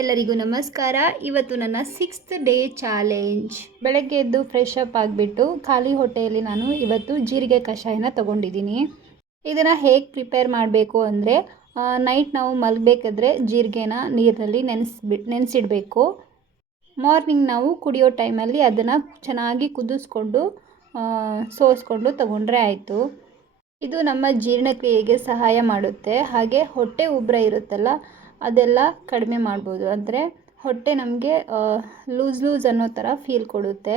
ಎಲ್ಲರಿಗೂ ನಮಸ್ಕಾರ. ಇವತ್ತು ನನ್ನ 6th ಡೇ ಚಾಲೆಂಜ್. ಬೆಳಗ್ಗೆ ಎದ್ದು ಫ್ರೆಶ್ ಅಪ್ ಆಗಿಬಿಟ್ಟು ಖಾಲಿ ಹೊಟ್ಟೆಯಲ್ಲಿ ನಾನು ಇವತ್ತು ಜೀರಿಗೆ ಕಷಾಯನ ತೊಗೊಂಡಿದ್ದೀನಿ. ಇದನ್ನು ಹೇಗೆ ಪ್ರಿಪೇರ್ ಮಾಡಬೇಕು ಅಂದರೆ, ನೈಟ್ ನಾವು ಮಲಗಬೇಕಾದ್ರೆ ಜೀರಿಗೆನ ನೀರಿನಲ್ಲಿ ನೆನೆಸಿಡಬೇಕು. ಮಾರ್ನಿಂಗ್ ನಾವು ಕುಡಿಯೋ ಟೈಮಲ್ಲಿ ಅದನ್ನು ಚೆನ್ನಾಗಿ ಕುದಿಸ್ಕೊಂಡು ಸೋಸ್ಕೊಂಡು ತಗೊಂಡ್ರೆ ಆಯಿತು. ಇದು ನಮ್ಮ ಜೀರ್ಣಕ್ರಿಯೆಗೆ ಸಹಾಯ ಮಾಡುತ್ತೆ. ಹಾಗೆ ಹೊಟ್ಟೆ ಉಬ್ಬರ ಇರುತ್ತಲ್ಲ, ಅದೆಲ್ಲ ಕಡಿಮೆ ಮಾಡ್ಬೋದು. ಅಂದರೆ ಹೊಟ್ಟೆ ನಮಗೆ ಲೂಸ್ ಅನ್ನೋ ಥರ ಫೀಲ್ ಕೊಡುತ್ತೆ.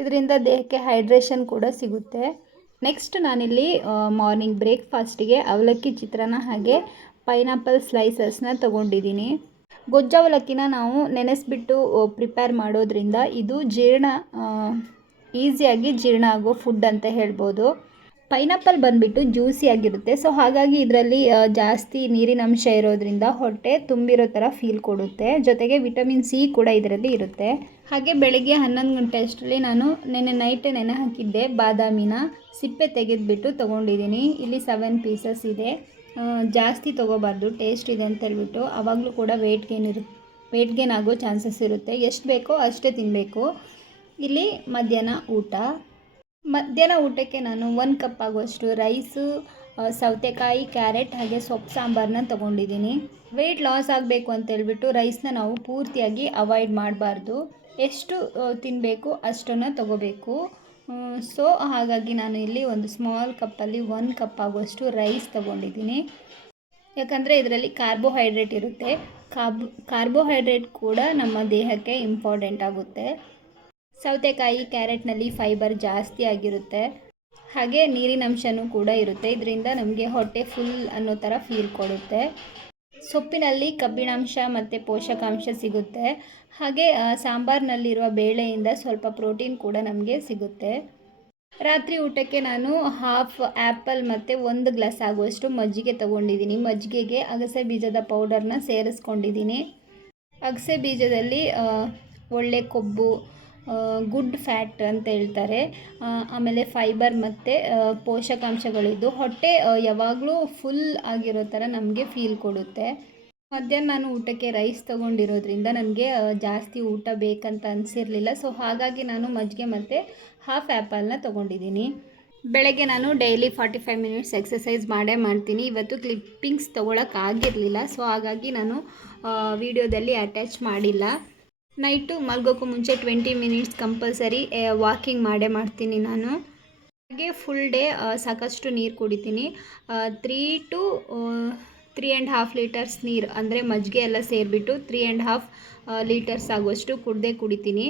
ಇದರಿಂದ ದೇಹಕ್ಕೆ ಹೈಡ್ರೇಷನ್ ಕೂಡ ಸಿಗುತ್ತೆ. ನೆಕ್ಸ್ಟ್ ನಾನಿಲ್ಲಿ ಮಾರ್ನಿಂಗ್ ಬ್ರೇಕ್ಫಾಸ್ಟಿಗೆ ಅವಲಕ್ಕಿ ಚಿತ್ರಾನ್ನ ಹಾಗೆ ಪೈನಾಪಲ್ ಸ್ಲೈಸಸ್ನ ತೊಗೊಂಡಿದ್ದೀನಿ. ಗೊಜ್ಜು ಅವಲಕ್ಕಿನ ನಾವು ನೆನೆಸ್ಬಿಟ್ಟು ಪ್ರಿಪೇರ್ ಮಾಡೋದ್ರಿಂದ ಇದು ಈಸಿಯಾಗಿ ಜೀರ್ಣ ಆಗೋ ಫುಡ್ ಅಂತ ಹೇಳ್ಬೋದು. ಪೈನಾಪಲ್ ಬಂದುಬಿಟ್ಟು ಜ್ಯೂಸಿ ಆಗಿರುತ್ತೆ. ಸೊ ಹಾಗಾಗಿ ಇದರಲ್ಲಿ ಜಾಸ್ತಿ ನೀರಿನ ಅಂಶ ಇರೋದ್ರಿಂದ ಹೊಟ್ಟೆ ತುಂಬಿರೋ ಥರ ಫೀಲ್ ಕೊಡುತ್ತೆ. ಜೊತೆಗೆ ವಿಟಮಿನ್ ಸಿ ಕೂಡ ಇದರಲ್ಲಿ ಇರುತ್ತೆ. ಹಾಗೆ ಬೆಳಗ್ಗೆ 11 ಗಂಟೆ ಅಷ್ಟರಲ್ಲಿ ನಾನು ನೈಟೇ ನೆನೆ ಹಾಕಿದ್ದೆ ಬಾದಾಮಿನ ಸಿಪ್ಪೆ ತೆಗೆದುಬಿಟ್ಟು ತೊಗೊಂಡಿದ್ದೀನಿ. ಇಲ್ಲಿ 7 ಪೀಸಸ್ ಇದೆ. ಜಾಸ್ತಿ ತೊಗೋಬಾರ್ದು, ಟೇಸ್ಟ್ ಇದೆ ಅಂತ ಹೇಳ್ಬಿಟ್ಟು. ಆವಾಗಲೂ ಕೂಡ ವೆಯ್ಟ್ ಗೇನ್ ಆಗೋ ಚಾನ್ಸಸ್ ಇರುತ್ತೆ. ಎಷ್ಟು ಬೇಕೋ ಅಷ್ಟೇ ತಿನ್ನಬೇಕು. ಇಲ್ಲಿ ಮಧ್ಯಾಹ್ನ ಊಟಕ್ಕೆ ನಾನು 1 ಕಪ್ ಆಗುವಷ್ಟು ರೈಸು, ಸೌತೆಕಾಯಿ, ಕ್ಯಾರೆಟ್ ಹಾಗೆ ಸೊಪ್ಪು ಸಾಂಬಾರನ್ನ ತೊಗೊಂಡಿದ್ದೀನಿ. ವೆಯ್ಟ್ ಲಾಸ್ ಆಗಬೇಕು ಅಂತೇಳ್ಬಿಟ್ಟು ರೈಸ್ನ ನಾವು ಪೂರ್ತಿಯಾಗಿ ಅವಾಯ್ಡ್ ಮಾಡಬಾರ್ದು. ಎಷ್ಟು ತಿನ್ನಬೇಕು ಅಷ್ಟನ್ನು ತೊಗೋಬೇಕು. ಸೊ ಹಾಗಾಗಿ ನಾನು ಇಲ್ಲಿ ಒಂದು ಸ್ಮಾಲ್ ಕಪ್ಪಲ್ಲಿ 1 ಕಪ್ ಆಗುವಷ್ಟು ರೈಸ್ ತೊಗೊಂಡಿದ್ದೀನಿ. ಯಾಕಂದರೆ ಇದರಲ್ಲಿ ಕಾರ್ಬೋಹೈಡ್ರೇಟ್ ಇರುತ್ತೆ. ಕಾರ್ಬೋಹೈಡ್ರೇಟ್ ಕೂಡ ನಮ್ಮ ದೇಹಕ್ಕೆ ಇಂಪಾರ್ಟೆಂಟ್ ಆಗುತ್ತೆ. ಸೌತೆಕಾಯಿ, ಕ್ಯಾರೆಟ್ನಲ್ಲಿ ಫೈಬರ್ ಜಾಸ್ತಿ ಆಗಿರುತ್ತೆ. ಹಾಗೆ ನೀರಿನ ಅಂಶನೂ ಕೂಡ ಇರುತ್ತೆ. ಇದರಿಂದ ನಮಗೆ ಹೊಟ್ಟೆ ಫುಲ್ ಅನ್ನೋ ಥರ ಫೀಲ್ ಕೊಡುತ್ತೆ. ಸೊಪ್ಪಿನಲ್ಲಿ ಕಬ್ಬಿಣಾಂಶ ಮತ್ತು ಪೋಷಕಾಂಶ ಸಿಗುತ್ತೆ. ಹಾಗೆ ಸಾಂಬಾರಿನಲ್ಲಿರುವ ಬೇಳೆಯಿಂದ ಸ್ವಲ್ಪ ಪ್ರೋಟೀನ್ ಕೂಡ ನಮಗೆ ಸಿಗುತ್ತೆ. ರಾತ್ರಿ ಊಟಕ್ಕೆ ನಾನು 1/2 ಆ್ಯಪಲ್ ಮತ್ತು 1 ಗ್ಲಾಸ್ ಆಗುವಷ್ಟು ಮಜ್ಜಿಗೆ ತೊಗೊಂಡಿದ್ದೀನಿ. ಮಜ್ಜಿಗೆಗೆ ಅಗಸೆ ಬೀಜದ ಪೌಡರ್ನ ಸೇರಿಸ್ಕೊಂಡಿದ್ದೀನಿ. ಅಗಸೆ ಬೀಜದಲ್ಲಿ ಒಳ್ಳೆ ಕೊಬ್ಬು, ಗುಡ್ ಫ್ಯಾಟ್ ಅಂತ ಹೇಳ್ತಾರೆ. ಆಮೇಲೆ ಫೈಬರ್ ಮತ್ತು ಪೋಷಕಾಂಶಗಳಿದ್ದು ಹೊಟ್ಟೆ ಯಾವಾಗಲೂ ಫುಲ್ ಆಗಿರೋ ಥರ ನಮಗೆ ಫೀಲ್ ಕೊಡುತ್ತೆ. ಮಧ್ಯಾಹ್ನ ನಾನು ಊಟಕ್ಕೆ ರೈಸ್ ತೊಗೊಂಡಿರೋದ್ರಿಂದ ನನಗೆ ಜಾಸ್ತಿ ಊಟ ಬೇಕಂತ ಅನಿಸಿರಲಿಲ್ಲ. ಸೊ ಹಾಗಾಗಿ ನಾನು ಮಜ್ಜಿಗೆ ಮತ್ತು 1/2 ಆ್ಯಪಲ್ನ ತೊಗೊಂಡಿದ್ದೀನಿ. ಬೆಳಗ್ಗೆ ನಾನು ಡೈಲಿ 45 ಮಿನಿಟ್ಸ್ ಎಕ್ಸಸೈಸ್ ಮಾಡ್ತೀನಿ. ಇವತ್ತು ಕ್ಲಿಪ್ಪಿಂಗ್ಸ್ ತೊಗೊಳಕ್ಕಾಗಿರಲಿಲ್ಲ. ಸೊ ಹಾಗಾಗಿ ನಾನು ವಿಡಿಯೋದಲ್ಲಿ ಅಟ್ಯಾಚ್ ಮಾಡಿಲ್ಲ. ನೈಟು ಮಲ್ಗೋಕ್ಕೂ ಮುಂಚೆ 20 ಮಿನಿಟ್ಸ್ ಕಂಪಲ್ಸರಿ ವಾಕಿಂಗ್ ಮಾಡ್ತೀನಿ ನಾನು. ಹಾಗೆ ಫುಲ್ ಡೇ ಸಾಕಷ್ಟು ನೀರು ಕುಡಿತೀನಿ. 3 to 3.5 ಲೀಟರ್ಸ್ ನೀರು, ಅಂದರೆ ಮಜ್ಜಿಗೆ ಎಲ್ಲ ಸೇರಿಬಿಟ್ಟು 3.5 ಲೀಟರ್ಸ್ ಆಗುವಷ್ಟು ಕುಡಿತೀನಿ.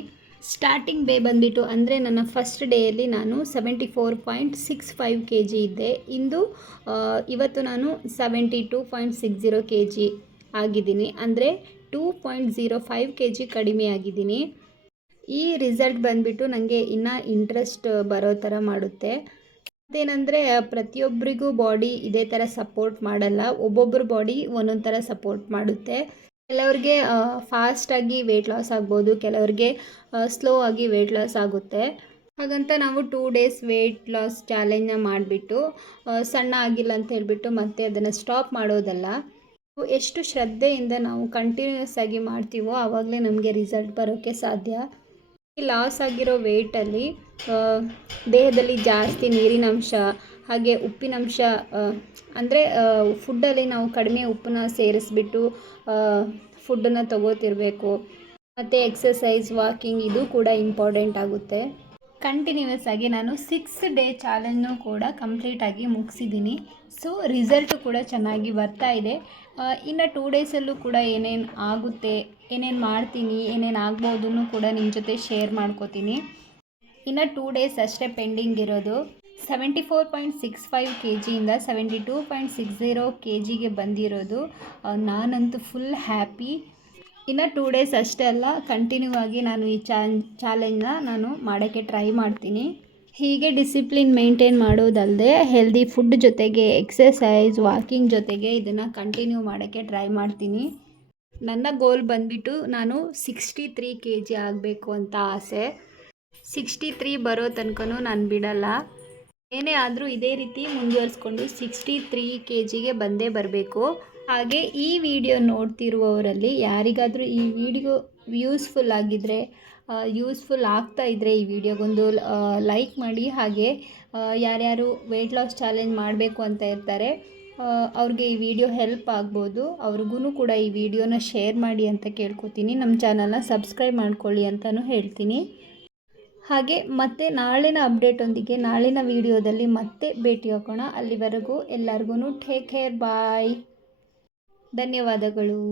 ಸ್ಟಾರ್ಟಿಂಗ್ ಡೇ ಬಂದುಬಿಟ್ಟು ಅಂದರೆ ನನ್ನ ಫಸ್ಟ್ ಡೇಯಲ್ಲಿ ನಾನು 74.65 kg ಇದ್ದೆ. ಇವತ್ತು ನಾನು 72.60 kg ಆಗಿದ್ದೀನಿ. ಅಂದರೆ 2.05 kg ಕಡಿಮೆ ಆಗಿದ್ದೀನಿ. ಈ ರಿಸಲ್ಟ್ ಬಂದುಬಿಟ್ಟು ನನಗೆ ಇನ್ನೂ ಇಂಟ್ರೆಸ್ಟ್ ಬರೋ ಥರ ಮಾಡುತ್ತೆ. ಅದೇನೆಂದರೆ ಪ್ರತಿಯೊಬ್ಬರಿಗೂ ಬಾಡಿ ಇದೇ ಥರ ಸಪೋರ್ಟ್ ಮಾಡಲ್ಲ. ಒಬ್ಬೊಬ್ಬರ ಬಾಡಿ ಒಂದೊಂದು ಥರ ಸಪೋರ್ಟ್ ಮಾಡುತ್ತೆ. ಕೆಲವ್ರಿಗೆ ಫಾಸ್ಟಾಗಿ ವೆಯ್ಟ್ ಲಾಸ್ ಆಗ್ಬೋದು, ಕೆಲವ್ರಿಗೆ ಸ್ಲೋ ಆಗಿ ವೆಯ್ಟ್ ಲಾಸ್ ಆಗುತ್ತೆ. ಹಾಗಂತ ನಾವು 2 ಡೇಸ್ ವೆಯ್ಟ್ ಲಾಸ್ ಚಾಲೆಂಜ್ನ ಮಾಡಿಬಿಟ್ಟು ಸಣ್ಣ ಆಗಿಲ್ಲ ಅಂತ ಹೇಳ್ಬಿಟ್ಟು ಮತ್ತೆ ಅದನ್ನು ಸ್ಟಾಪ್ ಮಾಡೋದಲ್ಲ. ಎಷ್ಟು ಶ್ರದ್ಧೆಯಿಂದ ನಾವು ಕಂಟಿನ್ಯೂಸ್ ಆಗಿ ಮಾಡ್ತೀವೋ ಆವಾಗಲೇ ನಮಗೆ ರಿಸಲ್ಟ್ ಬರೋಕ್ಕೆ ಸಾಧ್ಯ. ಈ ಲಾಸ್ ಆಗಿರೋ ವೆಯ್ಟಲ್ಲಿ ದೇಹದಲ್ಲಿ ಜಾಸ್ತಿ ನೀರಿನಂಶ ಹಾಗೆ ಉಪ್ಪಿನಂಶ, ಅಂದರೆ ಫುಡ್ಡಲ್ಲಿ ನಾವು ಕಡಿಮೆ ಉಪ್ಪನ್ನ ಸೇರಿಸ್ಬಿಟ್ಟು ಫುಡ್ಡನ್ನು ತಗೋತಿರಬೇಕು. ಮತ್ತು ಎಕ್ಸಸೈಸ್, ವಾಕಿಂಗ್ ಇದು ಕೂಡ ಇಂಪಾರ್ಟೆಂಟ್ ಆಗುತ್ತೆ. ಕಂಟಿನ್ಯೂಸ್ ಆಗಿ ನಾನು 6 ಡೇ ಚಾಲೆಂಜ್ನೂ ಕೂಡ ಕಂಪ್ಲೀಟಾಗಿ ಮುಗಿಸಿದ್ದೀನಿ. ಸೊ ರಿಸಲ್ಟು ಕೂಡ ಚೆನ್ನಾಗಿ ಬರ್ತಾ ಇದೆ. ಇನ್ನು 2 ಡೇಸಲ್ಲೂ ಕೂಡ ಏನೇನು ಆಗುತ್ತೆ, ಏನೇನು ಮಾಡ್ತೀನಿ, ಏನೇನು ಆಗ್ಬೋದನ್ನು ಕೂಡ ನಿಮ್ಮ ಜೊತೆ ಶೇರ್ ಮಾಡ್ಕೋತೀನಿ. ಇನ್ನು 2 ಡೇಸ್ ಅಷ್ಟೇ ಪೆಂಡಿಂಗ್ ಇರೋದು. 74.65 kgಯಿಂದ 72.60 kgಗೆ ಬಂದಿರೋದು. ನಾನಂತೂ ಫುಲ್ ಹ್ಯಾಪಿ. ಇನ್ನು 2 ಡೇಸ್ ಅಷ್ಟೇ ಅಲ್ಲ, ಕಂಟಿನ್ಯೂ ಆಗಿ ನಾನು ಈ ಚಾಲೆಂಜ್ನ ನಾನು ಮಾಡೋಕ್ಕೆ ಟ್ರೈ ಮಾಡ್ತೀನಿ. ಹೀಗೆ ಡಿಸಿಪ್ಲಿನ್ ಮೇಂಟೈನ್ ಮಾಡೋದಲ್ಲದೆ ಹೆಲ್ದಿ ಫುಡ್ ಜೊತೆಗೆ ಎಕ್ಸಸೈಸ್, ವಾಕಿಂಗ್ ಜೊತೆಗೆ ಇದನ್ನು ಕಂಟಿನ್ಯೂ ಮಾಡೋಕ್ಕೆ ಟ್ರೈ ಮಾಡ್ತೀನಿ. ನನ್ನ ಗೋಲ್ ಬಂದುಬಿಟ್ಟು ನಾನು 63 kg ಆಗಬೇಕು ಅಂತ ಆಸೆ. 63 ಬರೋ ತನಕನೂ ನಾನು ಬಿಡಲ್ಲ. ಏನೇ ಆದರೂ ಇದೇ ರೀತಿ ಮುಂದುವರಿಸ್ಕೊಂಡು 63 kgಗೆ ಬಂದೇ ಬರಬೇಕು. ಹಾಗೆ ಈ ವಿಡಿಯೋ ನೋಡ್ತಿರುವವರಲ್ಲಿ ಯಾರಿಗಾದರೂ ಈ ವಿಡಿಯೋ ಯೂಸ್ಫುಲ್ ಆಗಿದ್ದರೆ, ಯೂಸ್ಫುಲ್ ಆಗ್ತಾ ಇದ್ದರೆ ಈ ವಿಡಿಯೋಗೊಂದು ಲೈಕ್ ಮಾಡಿ. ಹಾಗೆ ಯಾರ್ಯಾರು ವೆಯ್ಟ್ ಲಾಸ್ ಚಾಲೆಂಜ್ ಮಾಡಬೇಕು ಅಂತ ಇರ್ತಾರೆ ಅವ್ರಿಗೆ ಈ ವಿಡಿಯೋ ಹೆಲ್ಪ್ ಆಗ್ಬೋದು. ಅವ್ರಿಗೂ ಕೂಡ ಈ ವಿಡಿಯೋನ ಶೇರ್ ಮಾಡಿ ಅಂತ ಕೇಳ್ಕೊತೀನಿ. ನಮ್ಮ ಚಾನಲ್ನ ಸಬ್ಸ್ಕ್ರೈಬ್ ಮಾಡ್ಕೊಳ್ಳಿ ಅಂತಲೂ ಹೇಳ್ತೀನಿ. ಹಾಗೆ ಮತ್ತೆ ನಾಳಿನ ಅಪ್ಡೇಟೊಂದಿಗೆ ನಾಳಿನ ವಿಡಿಯೋದಲ್ಲಿ ಮತ್ತೆ ಭೇಟಿ ಆಗೋಣ. ಅಲ್ಲಿವರೆಗೂ ಎಲ್ಲರಿಗೂ ಟೇಕ್ ಕೇರ್, ಬಾಯ್. ಧನ್ಯವಾದಗಳು.